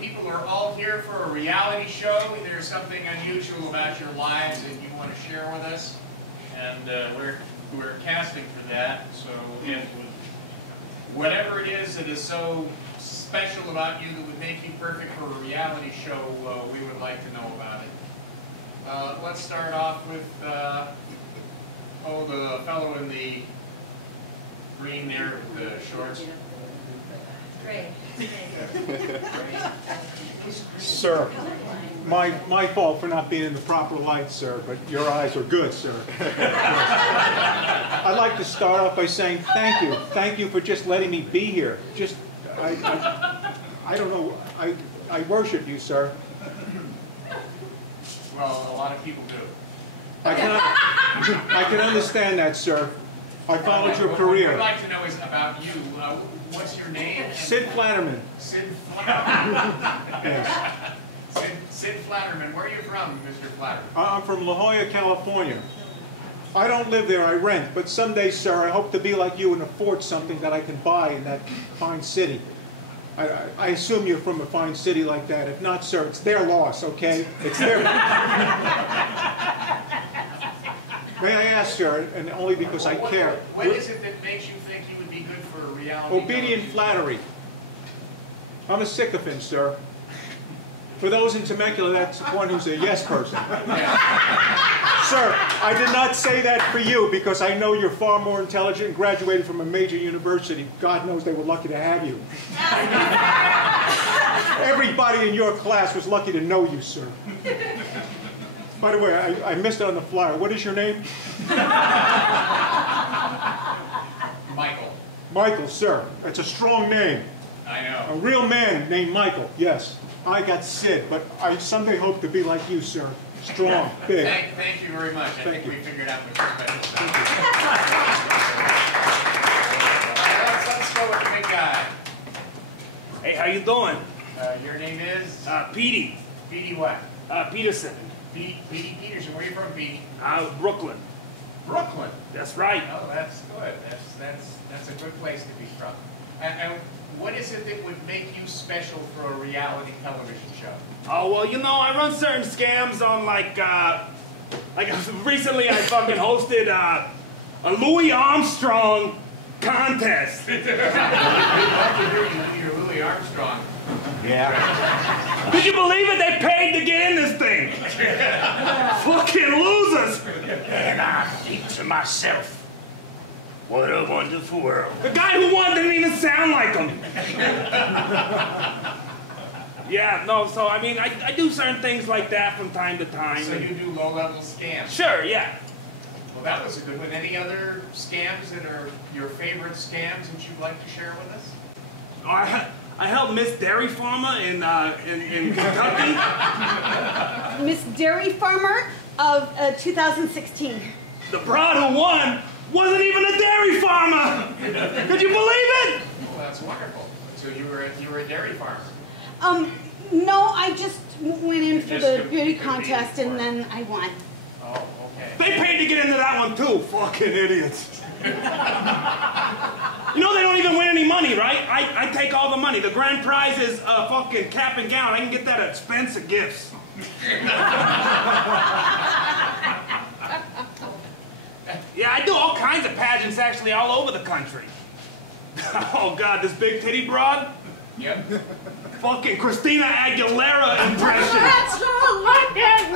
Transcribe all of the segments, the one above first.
people are all here for a reality show. There's something unusual about your lives that you want to share with us, and we're casting for that. So if whatever it is that is so special about you that would make you perfect for a reality show, we would like to know about it. Let's start off with the fellow in the green there with the shorts. Great. Sir, my fault for not being in the proper light, sir, but your eyes are good, sir. I'd like to start off by saying thank you. Thank you for just letting me be here. I don't know, I worship you, sir. Well, a lot of people do. I can understand that, sir. I followed your career. What we'd like to know is about you. What's your name? Sid Flatterman. Sid Flatterman. Yes. Sid Flatterman. Where are you from, Mr. Flatterman? I'm from La Jolla, California. I don't live there, I rent. But someday, sir, I hope to be like you and afford something that I can buy in that fine city. I assume you're from a fine city like that. If not, sir, it's their loss, okay? It's their... May I ask, sir, and only because I care... What is it that makes you think you would be good for a reality? Obedient flattery. I'm a sycophant, sir. For those in Temecula, that's one who's a yes person. Sir, I did not say that for you because I know you're far more intelligent and graduated from a major university. God knows they were lucky to have you. Everybody in your class was lucky to know you, sir. By the way, I missed it on the flyer. What is your name? Michael. Michael, sir. That's a strong name. I know. A real man named Michael, yes. I got Sid, but I someday hope to be like you, sir. Strong, big. Thank you very much. I think we figured out what your special stuff is. Let's go with the big guy. Hey, how you doing? Your name is? Petey. Petey what? Peterson. Petey Peterson. Where are you from, Petey? Brooklyn. Brooklyn? That's right. Oh, that's good. That's a good place to be from. And what is it that would make you special for a reality television show? Oh, well, you know, I run certain scams on, like recently I fucking hosted a Louis Armstrong contest. I'd love to hear you do your Louis Armstrong. Yeah. Could you believe it? They paid to get in this thing. Fucking losers. And I think to myself, what a wonderful world. The guy who won didn't even sound like him. Yeah, no, so I mean, I do certain things like that from time to time. So you do low-level scams? Sure, yeah. Well, that was a good one. Any other scams that are your favorite scams that you'd like to share with us? Oh, I helped Miss Dairy Farmer in Kentucky. Miss Dairy Farmer of 2016. The broad who won wasn't even a dairy farmer. Could you believe it? Well, that's wonderful. So you were a dairy farmer? No, I just went in for the beauty contest and then I won. Oh, okay. They paid to get into that one too. Fucking idiots. You know they don't even win any money, right? I take all the money. The grand prize is a fucking cap and gown. I can get that at Spencer Gifts. Yeah, I do all kinds of pageants actually all over the country. Oh God, this big titty broad? Yep. Fucking Christina Aguilera impression. Let's look at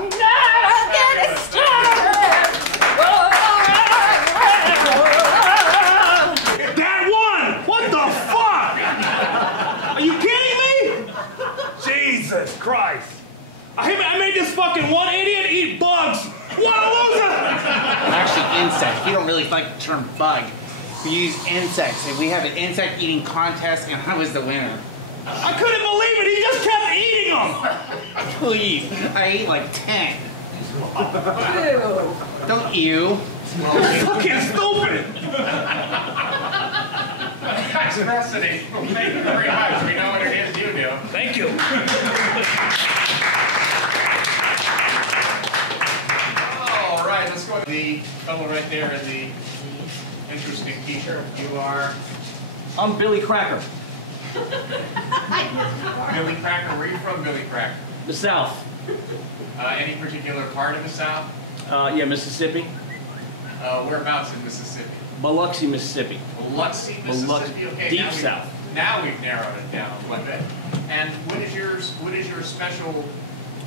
That one! What the fuck? Are you kidding me? Jesus Christ. I made this fucking one idiot eat bugs. What a loser! Actually, insects. We don't really like the term bug. We use insects, and we have an insect eating contest, and I was the winner. I couldn't believe it. He just kept eating them. Please, I ate like 10. Ew. Don't you? Fucking stupid. That's fascinating. Thank you very much. We know what it is you do. Thank you. All right, let's go with the fellow right there in the interesting t-shirt. You are? I'm Billy Cracker. Billy Cracker, where are you from, Billy Cracker? The South. Any particular part of the South? Yeah, Mississippi. Whereabouts in Mississippi? Biloxi, Mississippi. Biloxi, Mississippi. Okay, Deep South. Now we've narrowed it down a little bit. And what is your special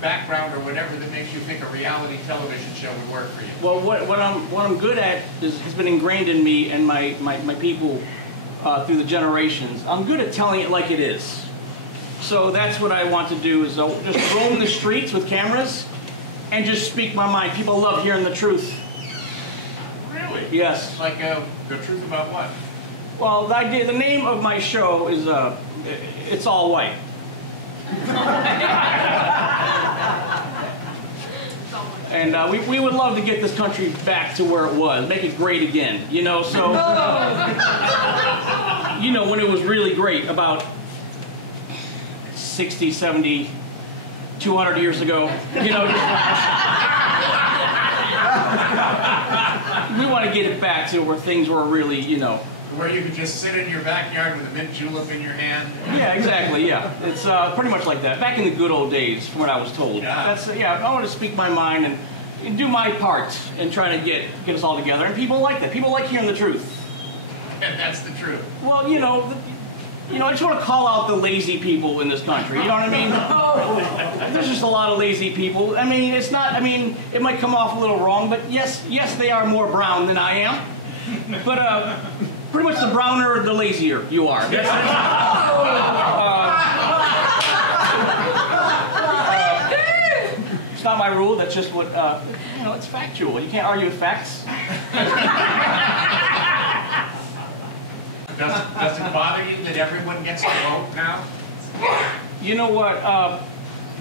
background or whatever that makes you think a reality television show would work for you? Well, what I'm good at has been ingrained in me and my people through the generations. I'm good at telling it like it is. So that's what I want to do, is just roam the streets with cameras and just speak my mind. People love hearing the truth. Really? Yes. Like the truth about what? Well, the name of my show is It's All White. And we would love to get this country back to where it was, make it great again, you know, so, you know, when it was really great about 60, 70, 200 years ago, you know. We want to get it back to where things were really, you know. Where you could just sit in your backyard with a mint julep in your hand? Yeah, exactly, yeah. It's pretty much like that. Back in the good old days, from what I was told. Yeah. I want to speak my mind and do my part in trying to get us all together. And people like that. People like hearing the truth. And that's the truth. Well, you know, I just want to call out the lazy people in this country. You know what I mean? There's just a lot of lazy people. I mean, it's not, I mean, it might come off a little wrong, but yes, they are more brown than I am. But pretty much the browner, the lazier you are. It's not my rule. That's just what, you know, it's factual. You can't argue with facts. Does it bother you that everyone gets to vote now? You know what?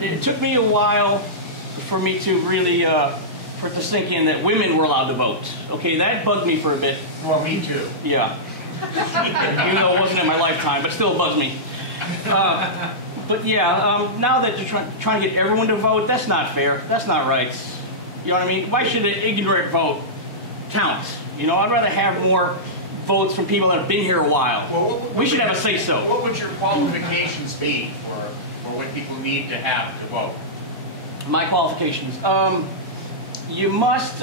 It took me a while for me to really, for it to sink in that women were allowed to vote. Okay, that bugged me for a bit. Well, me too. Yeah. Even though it wasn't in my lifetime, but still bugs me. But yeah, now that you're trying to get everyone to vote, that's not fair. That's not right. You know what I mean? Why should an ignorant vote count? You know, I'd rather have more votes from people that have been here a while. Well, we should have a say-so. What would your qualifications be for what people need to have to vote? My qualifications. You must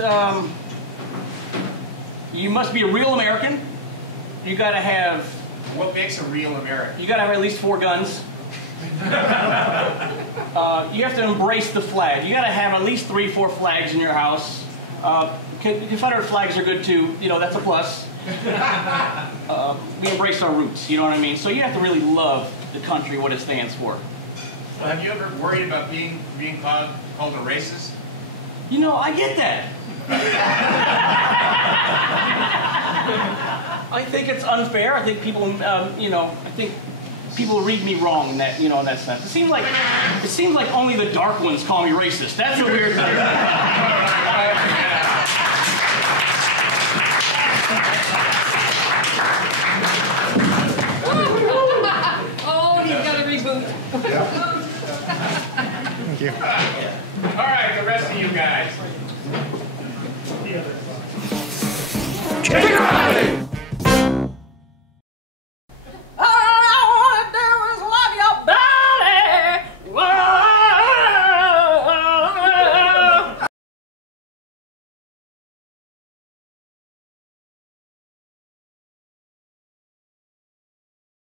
be a real American. You got to have. What makes a real American? You got to have at least 4 guns. You have to embrace the flag. You got to have at least 3, 4 flags in your house. Confederate flags are good too. You know, that's a plus. We embrace our roots. You know what I mean? So you have to really love the country, what it stands for. Well, have you ever worried about being called a racist? You know, I get that. I think it's unfair. I think people, you know, I think people read me wrong in that, you know, in that sense. It seems like only the dark ones call me racist. That's a weird thing. Oh, he's got to reboot. Thank you. All right, the rest of you guys.